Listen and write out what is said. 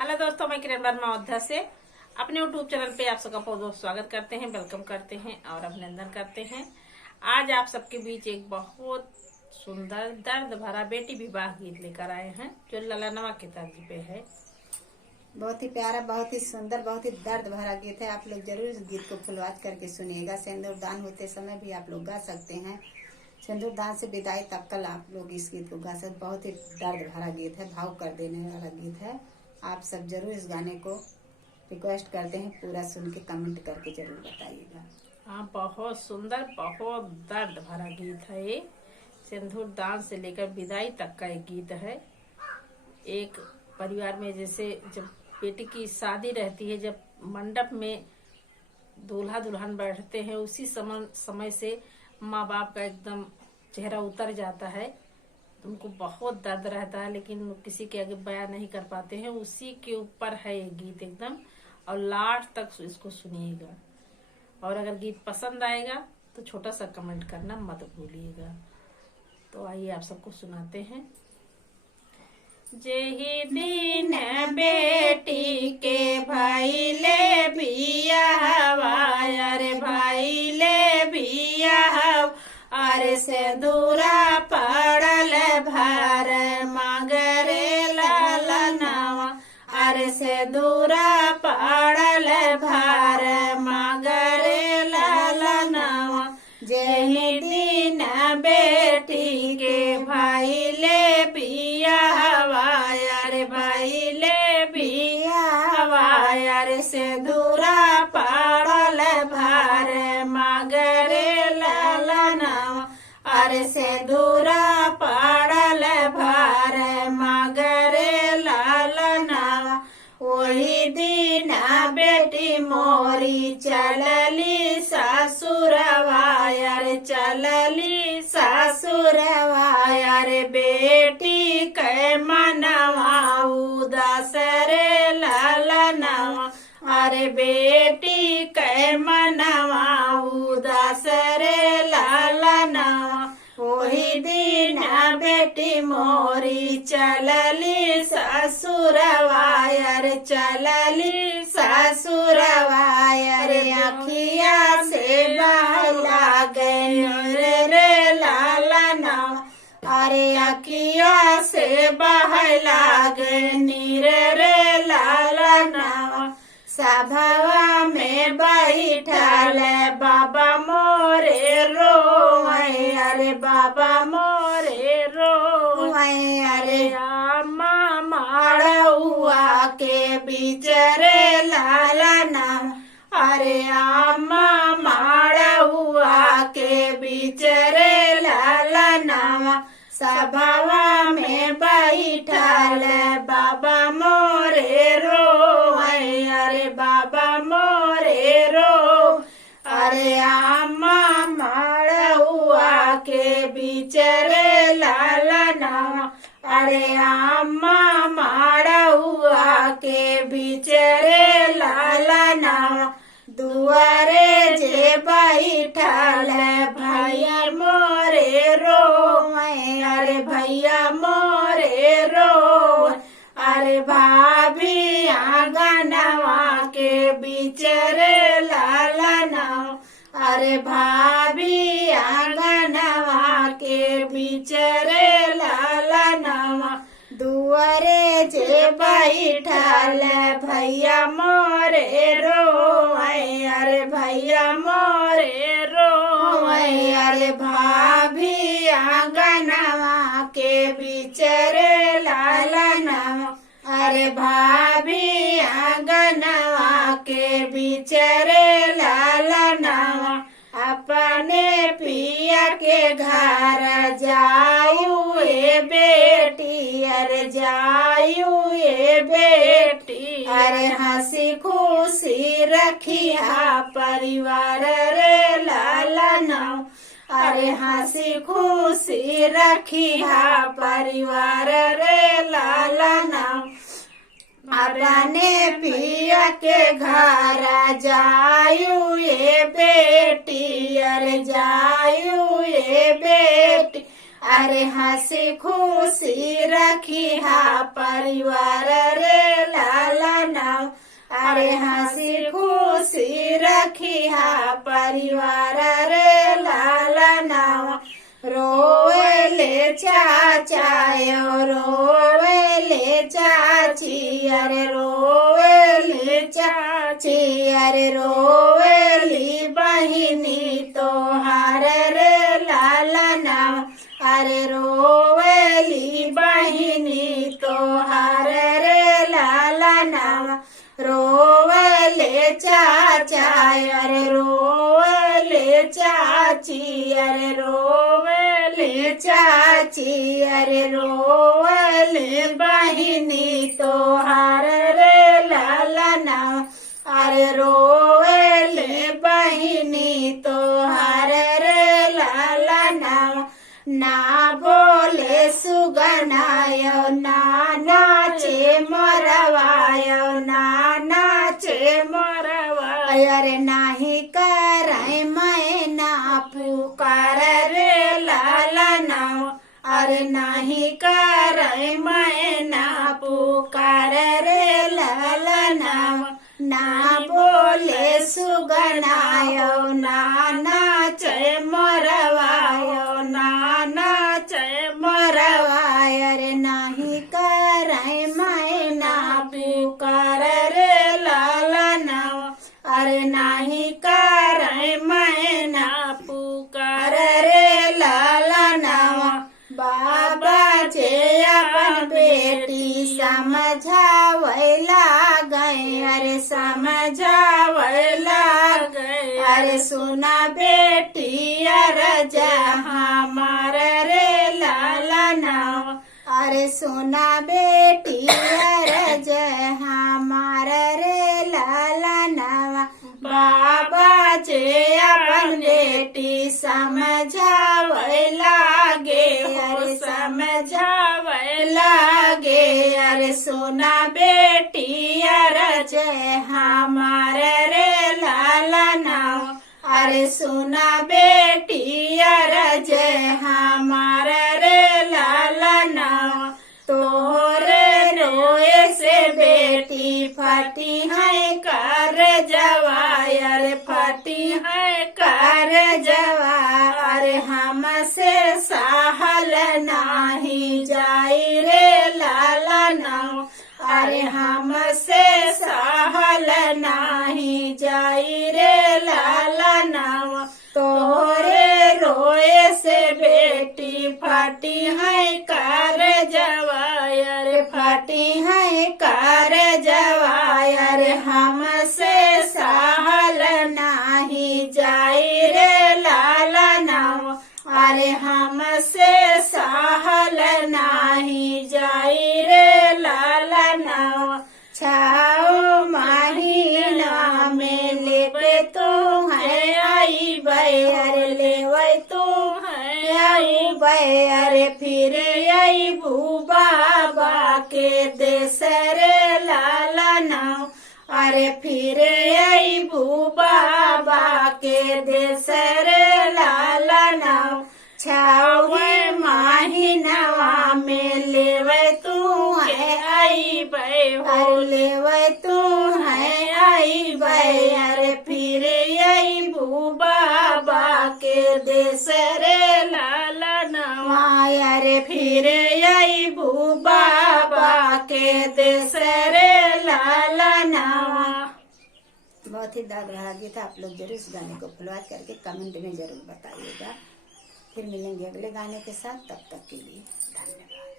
Hello दोस्तों, मैं किरण वर्मा अयोध्या से अपने यूट्यूब चैनल पे आप सबका बहुत बहुत स्वागत करते हैं, वेलकम करते हैं और अभिनंदन करते हैं। आज आप सबके बीच एक बहुत सुंदर दर्द भरा बेटी विवाह गीत लेकर आए हैं जो ललनवा के तर्ज पे है। बहुत ही प्यारा, बहुत ही सुंदर, बहुत ही दर्द भरा गीत है। आप लोग जरूर इस गीत को फुलवाच करके सुनिएगा। सिंदूर दान होते समय भी आप लोग गा सकते हैं। सिंदूर दान से विदाई तक कल आप लोग इस गीत को गा सकते। बहुत ही दर्द भरा गीत है, भाव कर देने वाला गीत है। आप सब जरूर इस गाने को रिक्वेस्ट करते हैं, पूरा सुन के कमेंट करके जरूर बताइएगा। हाँ, बहुत सुंदर, बहुत दर्द भरा गीत है ये। सिंदूर दान से लेकर विदाई तक का एक गीत है। एक परिवार में जैसे जब बेटी की शादी रहती है, जब मंडप में दूल्हा दुल्हन बैठते हैं, उसी समय से माँ बाप का एकदम चेहरा उतर जाता है। उनको बहुत दर्द रहता है, लेकिन किसी के आगे बयान नहीं कर पाते हैं। उसी के ऊपर है ये गीत एकदम, और लास्ट तक इसको सुनिएगा। और अगर गीत पसंद आएगा तो छोटा सा कमेंट करना मत भूलिएगा। तो आइए आप सबको सुनाते हैं। जेही दिन बेटी के भाई ले बियाहवा, अरे भाई ले बियाहवा, अरे सिंदूरा पड़ल भार मगरे ललनवा, अरे सिंदूरा पड़ल भार मगरे ललनवा। जेही दिन बेटी के भाई ले बियाहवा, अरे भाई ले बियाहवा, अरे सिंदूरा पड़ल भार मगरे ललनवा, अरे सिंदूरा पड़ल भार मगरे ललनवा। वही दिन बेटी मोरी चलली ससुरवा, अरे चलली ससुरवा, अरे बेटी के मनवा उदास रे ललनवा, अरे बेटी के मनवा उदास रे ललनवा। वही दिन बेटी मोरी चलली ससुरवा, अरे चलली ससुरवा, अरे अखिया से बहला गए रे ललनवा, अरे अखिया से बहला गए रे ललनवा। सभवा में बैठल बाबा मोरे रोए, अरे बाबा मोरे रोए, अरे अम्मा माड़ुआ के बिचरे ललनवा, अरे अम्मा माड़ुआ के बिचरे ललनवा। सभवा में बैठल बाबा मोरे रोए, अरे बाबा मोरे रो, अरे अम्मा माड़ुआ के बिचरे ललनवा, अरे अम्मा माड़ुआ के बिचरे ललनवा। दुआरे जे बैठल भैया मोरे रोए, अरे भैया मोरे रोए, अरे भाभी आंगनवा के बिचरे ललनवा, अरे भाभी आंगनवा के बिचरे ललनवा। दुआरे जे बैठल भैया मोरे रोए, अरे भैया मोरे रोए, अरे भाभी आंगनवा के बिचरे ललनवा, अरे भाभी आंगनवा के बिचरे ललनवा। अपने पिया के घर जायू ए बेटी, अरे जायू ए बेटी, अरे हंसी खुशी रखिया परिवार रे ललनवा, अरे हंसी खुशी रखिया परिवार रे ललनवा। अपने पिया के घर जायू ये बेटी, अरे जायू ये बेटी, अरे हंसी खुशी रखी हा परिवार रे लाल चाची अरे रोवेली चाची अरे रोवेली बहिनी तोहार रे लालना अरे रोवेली बहिनी तोहार रे लालना रोवले चाचा अरे रोवले चाची अरे रोवले चाची अरे रोवले बहिनी तोहार रे लालना अरे रोवले बहिनी तोहार रे लालना ना बोले सुगनायो ना नाचे मोरवायो ना नाचे मोरवायो अरे नाही करे मैं ना पुकार रे लालना अरे नाही करे मैं ना पुकार रे लालना ना बोले सुगनायो ना नाचे मोरवायो ना नाचे मोरवायो अरे नाही करे मैं ना पुकार रे लालना अरे नाही करे मैं ना पुकार रे लालना बाबा जे अपन बेटी समझावैला गए अरे समझावैला गए अरे सुना बेटी अरे जहाँ मार रे लालना अरे सुना बेटी अरे जहाँ मार रे लालना बाबा जे अपन बेटी समझावे लागे अरे समझावे लागे अरे सुना बेटी अरे जय हमार रे लालना अरे सुना बेटी अरे जय हमार रे लालना तोरे रोए से बेटी फटी है कर जवायर फटी है कर जवार हमसे सहल नाही जाई रे लालना अरे हमसे सहल नाही जाई रे लालना तोरे रोए से बेटी फटी है कर जवायर फटी है कर जवायर हमसे सहल नाही जाई रे लालना अरे हमसे सहल नाही जाई रे लालना छाओ महीना में लेके तू है आई बैर लेवे तू है आई बैर फिर आई बाबा के देश रे लालना अरे फिर आई बाबा के देश रे लालना छावे महीनवा में लेवे तू है आई बैर लेवे तू है आई बैर फिर आई बाबा के देश रे लालना अरे फिर आई बाबा के देश रे लालना। बहुत ही दर्द भरा गीत आप लोग जरूर इस गाने को फॉलो करके कमेंट में जरूर बताइएगा। फिर मिलेंगे अगले गाने के साथ, तब तक के लिए धन्यवाद।